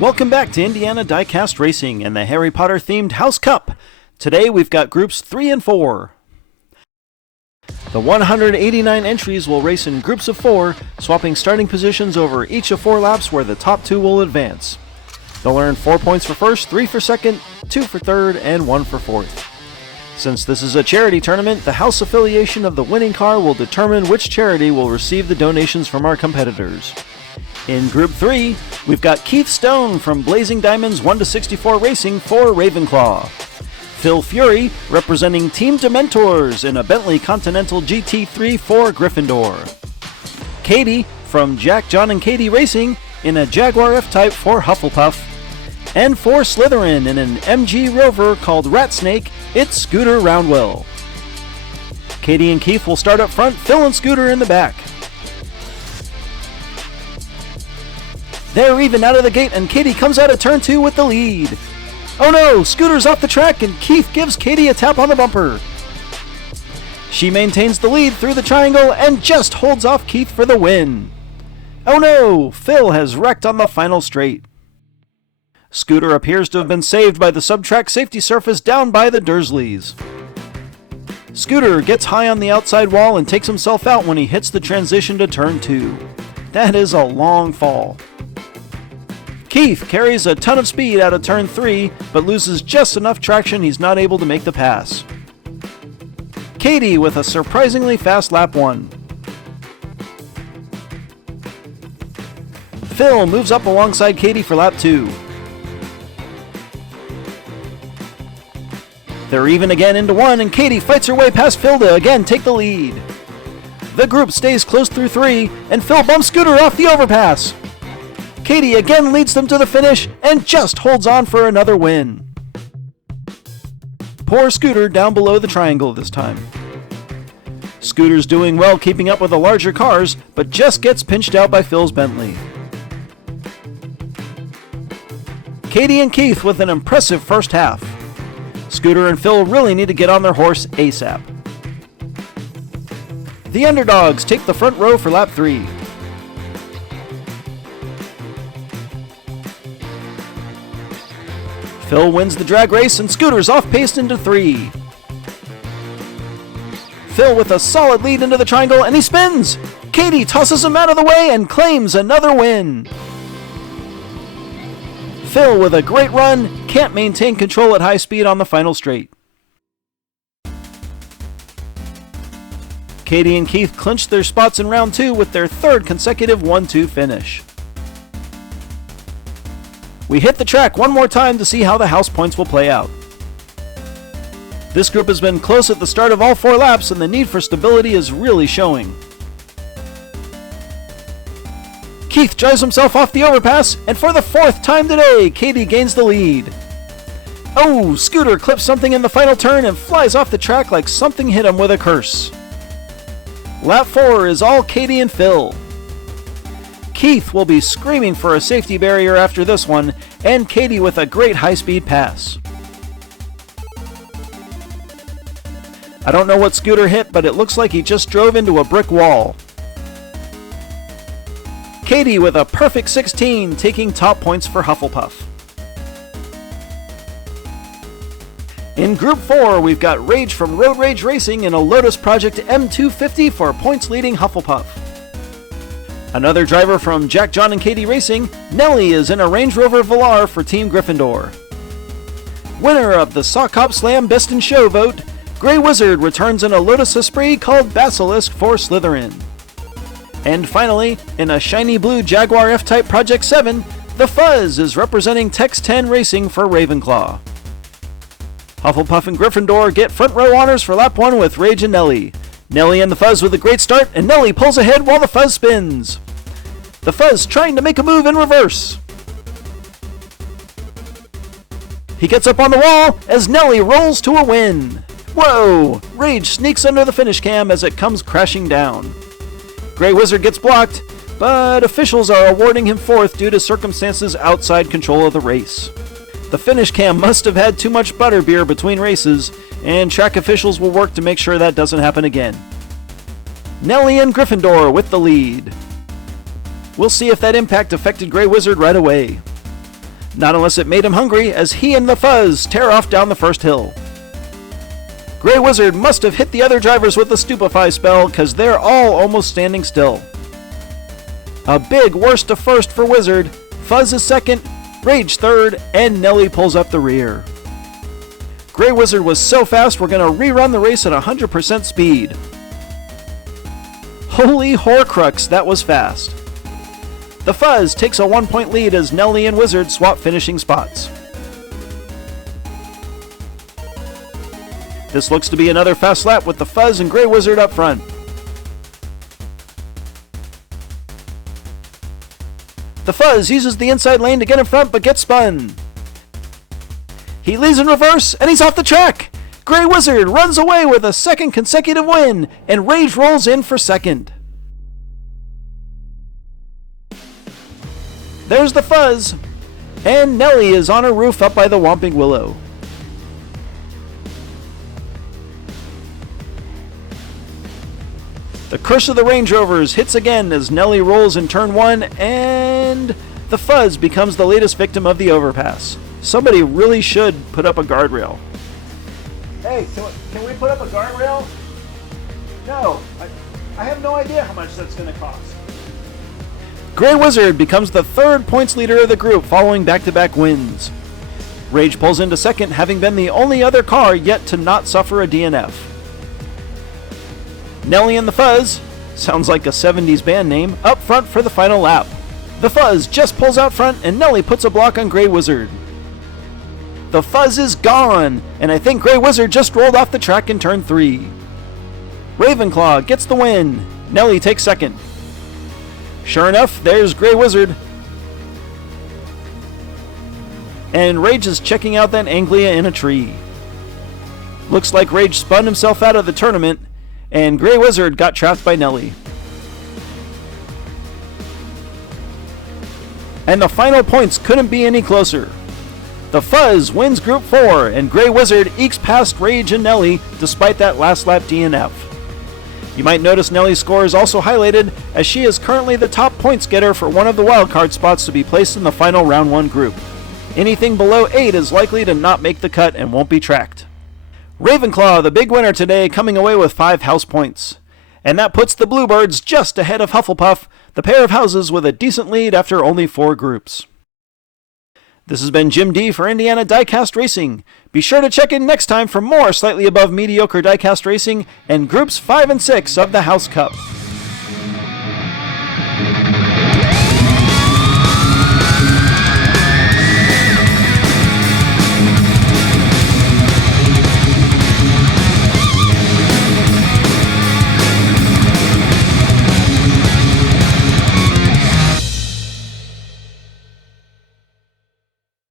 Welcome back to Indiana Diecast Racing and the Harry Potter themed House Cup. Today we've got groups 3 and 4. The 189 entries will race in groups of 4, swapping starting positions over each of 4 laps where the top 2 will advance. They'll earn 4 points for first, 3 for second, 2 for third, and 1 for fourth. Since this is a charity tournament, the house affiliation of the winning car will determine which charity will receive the donations from our competitors. In Group 3, we've got Keith Stone from Blazing Diamonds 1-64 Racing for Ravenclaw. Phil Fury, representing Team Dementors in a Bentley Continental GT3 for Gryffindor. Katie, from Jack, John, and Katie Racing, in a Jaguar F-Type for Hufflepuff. And for Slytherin, in an MG Rover called Ratsnake, it's Scooter Roundwell. Katie and Keith will start up front, Phil and Scooter in the back. They're even out of the gate, and Katie comes out of turn 2 with the lead. Oh no, Scooter's off the track, and Keith gives Katie a tap on the bumper. She maintains the lead through the triangle and just holds off Keith for the win. Oh no, Phil has wrecked on the final straight. Scooter appears to have been saved by the sub-track safety surface down by the Dursleys. Scooter gets high on the outside wall and takes himself out when he hits the transition to turn 2. That is a long fall. Keith carries a ton of speed out of turn 3, but loses just enough traction he's not able to make the pass. Katie with a surprisingly fast lap 1. Phil moves up alongside Katie for lap 2. They're even again into 1, and Katie fights her way past Phil to again take the lead. The group stays close through 3, and Phil bumps Scooter off the overpass. Katie again leads them to the finish and just holds on for another win. Poor Scooter down below the triangle this time. Scooter's doing well keeping up with the larger cars, but just gets pinched out by Phil's Bentley. Katie and Keith with an impressive first half. Scooter and Phil really need to get on their horse ASAP. The underdogs take the front row for lap 3. Phil wins the drag race and Scooter's off-paced into 3. Phil with a solid lead into the triangle and he spins! Katie tosses him out of the way and claims another win. Phil with a great run can't maintain control at high speed on the final straight. Katie and Keith clinched their spots in round 2 with their third consecutive 1-2 finish. We hit the track one more time to see how the house points will play out. This group has been close at the start of all 4 laps and the need for stability is really showing. Keith drives himself off the overpass, and for the 4th time today, Katie gains the lead. Oh, Scooter clips something in the final turn and flies off the track like something hit him with a curse. Lap 4 is all Katie and Phil. Keith will be screaming for a safety barrier after this one, and Katie with a great high-speed pass. I don't know what Scooter hit, but it looks like he just drove into a brick wall. Katie with a perfect 16, taking top points for Hufflepuff. In Group 4, we've got Rage from Road Rage Racing in a Lotus Project M250 for points leading Hufflepuff. Another driver from Jack, John, and Katie Racing, Nellie is in a Range Rover Velar for Team Gryffindor. Winner of the Sock Hop Slam Best in Show vote, Grey Wizard returns in a Lotus Esprit called Basilisk for Slytherin. And finally, in a shiny blue Jaguar F-Type Project 7, the Fuzz is representing Tex 10 Racing for Ravenclaw. Hufflepuff and Gryffindor get front row honors for lap 1 with Rage and Nellie. Nellie and the Fuzz with a great start, and Nellie pulls ahead while the Fuzz spins. The Fuzz trying to make a move in reverse. He gets up on the wall as Nellie rolls to a win. Whoa! Rage sneaks under the finish cam as it comes crashing down. Grey Wizard gets blocked, but officials are awarding him 4th due to circumstances outside control of the race. The finish cam must have had too much butterbeer between races, and track officials will work to make sure that doesn't happen again. Nelly and Gryffindor with the lead. We'll see if that impact affected Grey Wizard right away. Not unless it made him hungry, as he and the Fuzz tear off down the first hill. Grey Wizard must have hit the other drivers with the Stupefy spell, cause they're all almost standing still. A big worst to first for Wizard, Fuzz is second, Rage third, and Nelly pulls up the rear. Grey Wizard was so fast we're gonna rerun the race at 100% speed. Holy Horcrux, that was fast. The Fuzz takes a 1-point lead as Nelly and Wizard swap finishing spots. This looks to be another fast lap with the Fuzz and Grey Wizard up front. The Fuzz uses the inside lane to get in front but gets spun. He leaves in reverse and he's off the track. Grey Wizard runs away with a second consecutive win and Rage rolls in for second. There's the Fuzz, and Nelly is on her roof up by the Whomping Willow. The Curse of the Range Rovers hits again as Nelly rolls in turn 1, and the Fuzz becomes the latest victim of the overpass. Somebody really should put up a guardrail. Hey, can we put up a guardrail? No, I have no idea how much that's going to cost. Grey Wizard becomes the third points leader of the group following back-to-back wins. Rage pulls into second, having been the only other car yet to not suffer a DNF. Nelly and the Fuzz, sounds like a 70s band name, up front for the final lap. The Fuzz just pulls out front and Nelly puts a block on Grey Wizard. The Fuzz is gone, and I think Grey Wizard just rolled off the track in turn 3. Ravenclaw gets the win. Nelly takes second. Sure enough, there's Grey Wizard. And Rage is checking out that Anglia in a tree. Looks like Rage spun himself out of the tournament, and Grey Wizard got trapped by Nelly. And the final points couldn't be any closer. The Fuzz wins Group 4, and Grey Wizard ekes past Rage and Nelly despite that last lap DNF. You might notice Nelly's score is also highlighted, as she is currently the top points getter for one of the wildcard spots to be placed in the final round 1 group. Anything below 8 is likely to not make the cut and won't be tracked. Ravenclaw, the big winner today, coming away with 5 house points. And that puts the Bluebirds just ahead of Hufflepuff, the pair of houses with a decent lead after only 4 groups. This has been Jim D for Indiana Diecast Racing. Be sure to check in next time for more slightly above mediocre diecast racing and groups 5 and 6 of the House Cup.